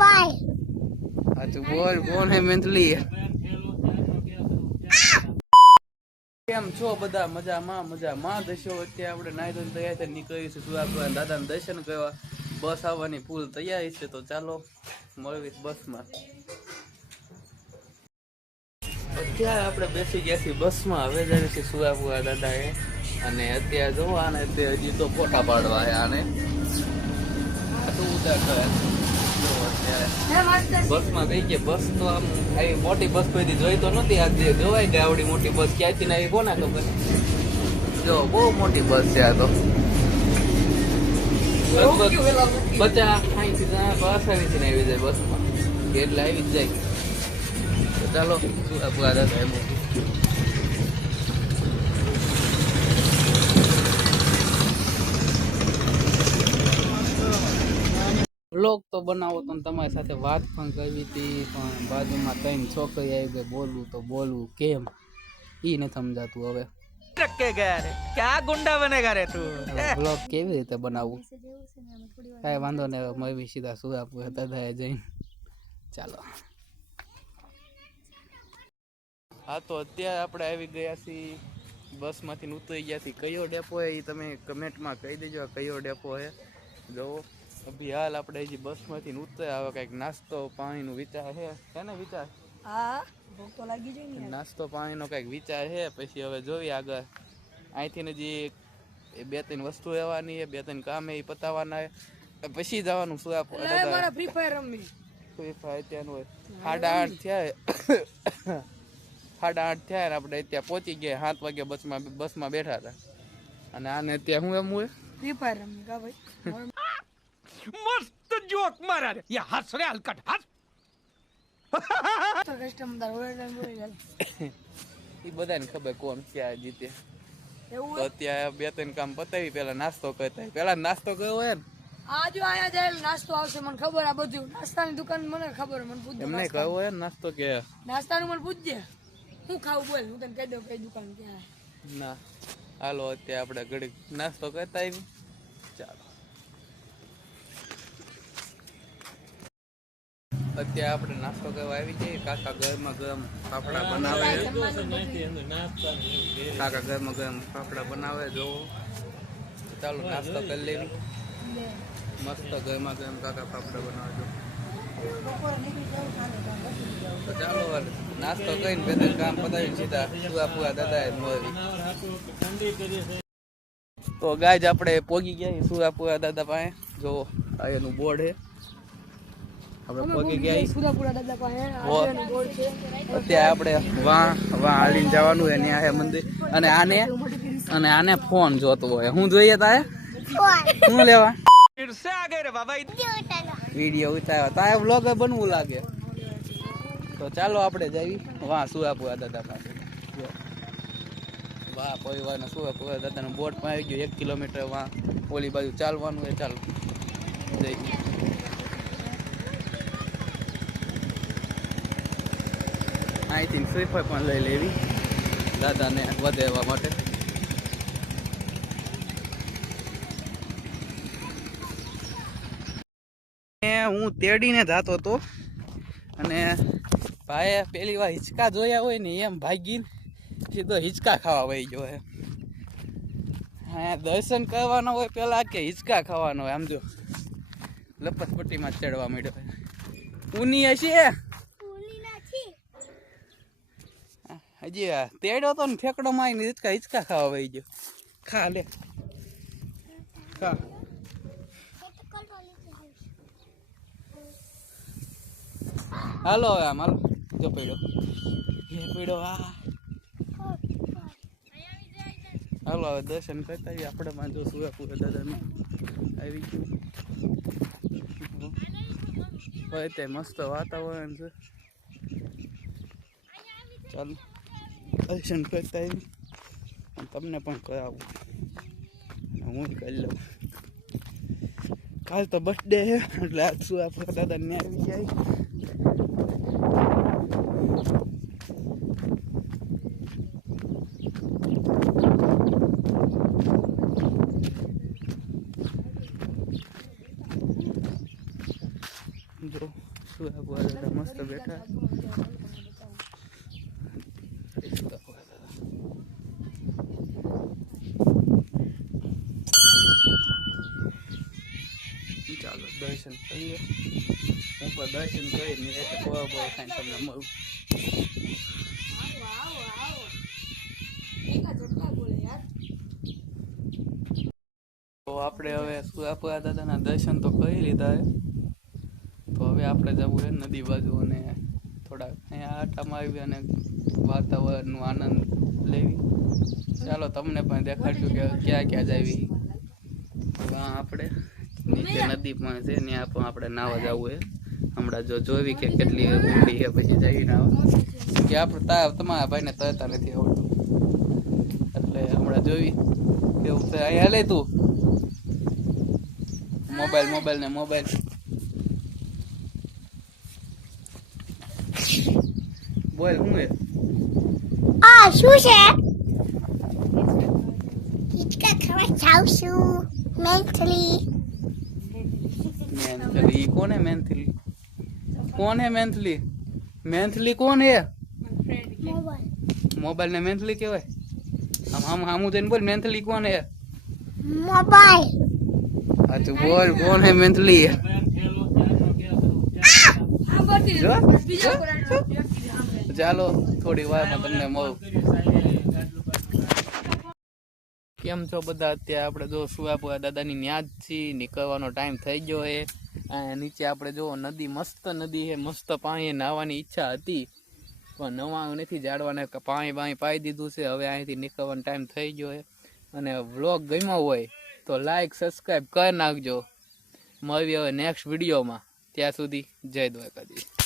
By હા, તું બોલ કોણ હે મેન્ટલી કેમ છો બધા? મજામાં મજામાં. દશો અત્યારે આપણે નાઈ ધોઈને તૈયાર થઈને નીકળી છે દાદાને દર્શન કરવા બસ આવવાની ફૂલ તૈયારી છે. તો ચાલો મળવી બસમાં. અત્યારે આપણે બેસી ગયા છીએ બસમાં. હવે જઈએ છીએ સુવાપુરા દાદા એ અને અત્યારે જોવા આને તે હજી તો ફોટા પાડવા આને આટલું ઉદાર કરે. બસમાં થઈ ગયા બસ તો આમ આવી મોટી બસ કોઈ જોઈ તો નથી આજે જોવાય કે આવડી મોટી બસ ક્યાંથી ને આવી કોના ખબર? જો, બહુ મોટી બસ છે આ તો. પચાસ બસ આવી થી આવી જાય બસમાં. એટલે આવી જ જાય. ચાલો, શું આપવા દાદા એમ બ્લોગ તો બનાવો તો તમારી સાથે વાત પણ કરવી હતી પણ બાજુમાં ત્રણ છોકરી આવી ગઈ બોલવું તો બોલવું કેમ? એ નથી સમજાતું હવે. ટકે ગુંડા બનેગા રે તું? બ્લોગ કેવી રીતે બનાવવું કાંઈ વાંધો ને મેં સીધા શું આપું દાદાએ જઈને. ચાલો. હા તો અત્યારે આપણે આવી ગયા છીએ. બસમાંથી ઉતરી ગયા છીએ. કયો ડેપો એ તમે કમેન્ટમાં કહી દેજો કયો ડેપો હે? જુઓ. અભી હાલ આપણે હજી બસમાંથી ઉતર્યા હવે કંઈક નાસ્તો પાણીનું વિચાર છે. ને વિચાર? હા ભૂખ તો લાગી જાય ને નાસ્તો પાણીનો કંઈક વિચાર છે પછી હવે જોઈએ આગળ. અહીંથી ને જે એ બે ત્રણ વસ્તુ લેવાની છે બે ત્રણ કામ એ પતાવવાના છે. પછી જવાનું શું આપ મારા ફ્રી ફાયર રમવી ફ્રી ફાયર ત્યાંનું હોય. સાડા આઠ થયા સાડા આઠ થયા આપણે ત્યાં પહોંચી ગયા સાત વાગે બસમાં બસમાં બેઠા હતા. અને આને ત્યાં હું એમ હોય ફ્રી ફાયર રમવી કા ભાઈ? મસ્ત જોક મારા રે. યે હસ રે હલકટ હસ. તો કસ્ટમર ઓરડે બોલી બધાને ખબર કોણ ક્યાં જીતે. તો ત્યાં બે ત્રણ કામ પતાવી પેલા નાસ્તો કરતા પેલા નાસ્તો કયો હોય ને. આજો આયા જાય નાસ્તો આવશે મને ખબર આ બધું. નાસ્તાની દુકાન મને ખબર મને પૂછ એમને કહ્યું હોય નાસ્તો કે? નાસ્તાનું મને પૂછજે. હું ખાવું બોલ હું તને કહી દઉં કઈ દુકાન ક્યાં. ના. હાલો અત્યારે આપણે ઘડીક નાસ્તો કરતા આવી ચાલો. અત્યારે આપણે નાસ્તો કરવા આવી જઈએ. કાકા ગરમા ગરમ ફાફડા બનાવે. કાકા ગરમા ગરમ ફાફડા બનાવે જોવો. ચાલો નાસ્તો કરી લઈએ મસ્ત ગરમા ગરમ કાકા ફાફડા બનાવે જો. તો ચાલો નાસ્તો કરીને બે ત્રણ કામ પતાવી સીધા પૂરા પૂરા દાદા મળી તો ગાય આપણે પોગી ગયા સુરાપુરા દાદા પાસે. જો આ એનું બોર્ડ છે. આપણે પગી ગયા અત્યારે આપણે વાહ વાં હાલીને જવાનું હોય ત્યાં મંદિર. અને આને અને આને ફોન જોતો હોય. હું જોઈએ તારે? શું લેવા? વીડિયો ઉતાર્યો. તારે વ્લોગ બનવું લાગે. તો ચાલો આપણે જઈએ. વાહ સુરાપુરા દાદા પાસે. વાહ પરિવારના સુરાપુરા દાદાનું બોટમાં આવી ગયું. એક કિલોમીટર વાહ ઓલી બાજુ ચાલવાનું એ ચાલો. જઈએ. અહીંથી શ્રીફળ પણ લઈ લેવી. દાદાને વધેવા માટે. હું તેડીને જાતો હતો. અને ભાઈએ પેલી વાર હિંચકા જોયા હોય ને એમ ભાગીને સીધો હિંચકા ખાવા વહી ગયો હે હા, દર્શન કરવાનો હોય પેલા કે હિંચકા ખાવાનો હોય આમ જો. લપસપટ્ટીમાં ચડવા માંડ્યો. ઊની હશે? હજી આ તેડ્યો તો ને ઠેકડો મારીને હિચકા હિચકા ખાવા વહી ગયો. ખા, લે. ખા. હાલો હવે આમ હાલો જો પીડો. હે પીડો, આ. હાલો હવે દર્શન કરતા આવીએ. આપણે માં જો સુરાપુરા દાદાનું આવી ગયું. હોય તે મસ્ત વાતાવરણ છે. ચાલો. દર્શન કરતા આવી અને તમને પણ કરાવું હું કરી લઉં કાલ તો બર્થડે છે એટલે આજ દાદા તમે આવી જાય જો શું આપવા મસ્ત બેઠા શું આપવા દાદા ચાલો દર્શન કરીએ. હું પણ દર્શન કરીને એટલે ખબર પડે કાંઈ તમને મળું. તો આપણે હવે સુરાપુરા દાદાના દર્શન તો કરી લીધા તો હવે આપણે જવું છે નદી બાજુ અને થોડાક અહીંયા આટા મારવી અને વાતાવરણનો આનંદ લેવી. ચાલો તમને પણ દેખાડશું કે ક્યાં ક્યાં જવી આપણે નીચે નદી પણ છે, ત્યાં પણ આપણે નાવા જવું છે. હમણાં જો જોવી કે કેટલી ઊંડી છે, પછી જઈ નાવા કે આપણે તા, તમારા ભાઈને તરતા નથી આવડતું. એટલે હમણાં જોવી કેવું છે? અહીંયા લે તું? મોબાઈલ મોબાઈલ ને મોબાઈલ. બોલ હું છે? આ શું છે? હિચકા ખાવા જાઉં છું મેન્ટલી મેન્થલી કોણ है મેન્થલી કોણ है મેન્થલી મેન્થલી કોણ હે મોબાઈલ મોબાઈલ ને મેન્થલી કહેવાય આમ આમ આમ હું બોલ મેન્થલી કોણ હે મોબાઈલ સાચું બોલ કોણ હે મેન્થલી. ચાલો થોડી વારમાં તમને મળું કેમ છો બધા? અત્યારે આપણે જો સુવાપુરા દાદાની ન્યાજ છીએ નીકળવાનો ટાઈમ થઈ ગયો એ નીચે આપણે જો નદી, મસ્ત નદી છે, મસ્ત પાણી નાહવાની ઈચ્છા હતી. પણ નવા નથી જાડવાને પાણી પાણી પાઈ દીધું છે. હવે અહીંથી નીકળવાનો ટાઈમ થઈ ગયો છે. અને વ્લોગ ગમ્યો હોય તો લાઈક સબસ્ક્રાઈબ કરી નાખજો. મળવી હવે નેક્સ્ટ વિડીયોમાં ત્યાં સુધી જય દ્વારકાધીશ.